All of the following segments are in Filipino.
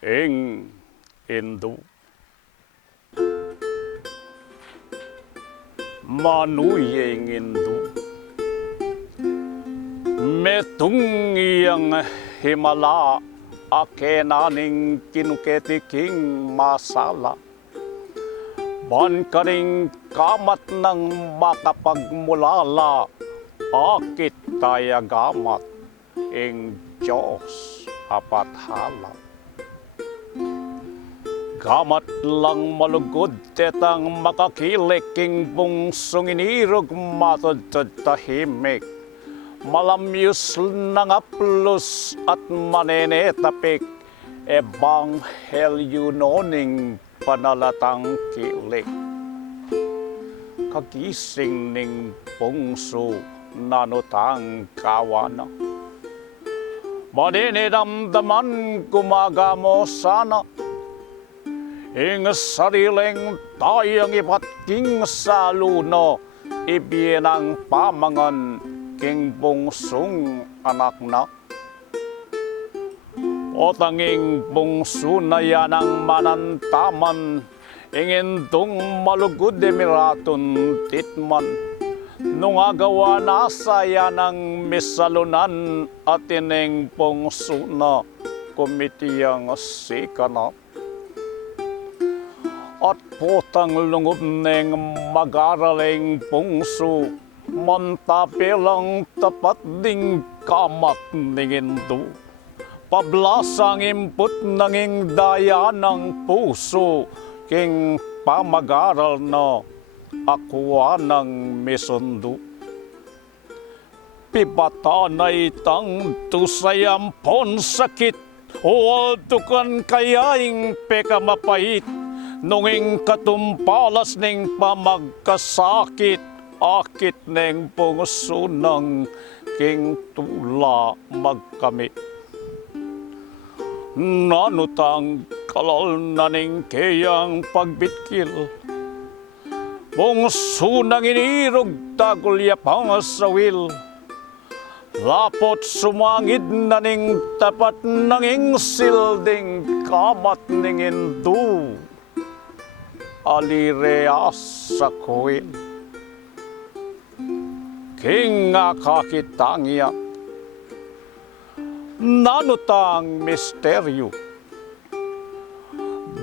ing Indo. Manuyeng Indo. Metung iyang himala akenaning kinuketiking masala. Ban kaning kamat ng makapagmulala, akit tayo gamat ing Diyos apat hala. Gamat lang malugod tetang makakilik king bungsong inirog matod tahimik. Malamyos ng aplos at manenetapik, ebanghelyo noning panalatang kilik. Kagising ning bungso nanotang kawana. Maninidamdaman gumagamo sana, ing sariling tayang ipatking sa luno, ibinang pamangan king bungsong anak na. O tanging bungso na yan ang manantaman, ingindong malugod emiraton titman. Nung agawa na sa yan ang misalunan at ining bungso na komitiyang sikana. At potang lungod ng mag-araling bungso, mantapilang tapat ding kamat ningindo. Pablasang imput nanging daya ng puso, king pamag-aral na akwa ng misundo. Pibatanay tang tusayampon sakit, o altukan kayaing peka mapait, nunging katumpalas ning pamagkasakit, akit neng pungso ng king tula magkami. Nanutang kalal na ning kayang pagbitkil, pungso nang inirog tagulya pangasawil. Lapot sumangid na ning tapat nanging silding kamat ning Indo. Alireas sa kuil. King kakitangya, nanutang misteryo,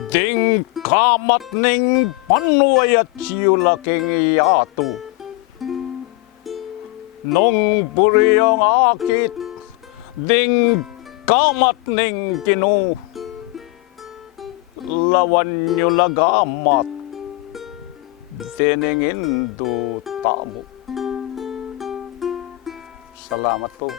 ding kamat ning panway at siyula king iyato. Nung buriyong akit, ding kamat ning kinu, lawan nyo lagamat, dining Indo tamo. Salamat po.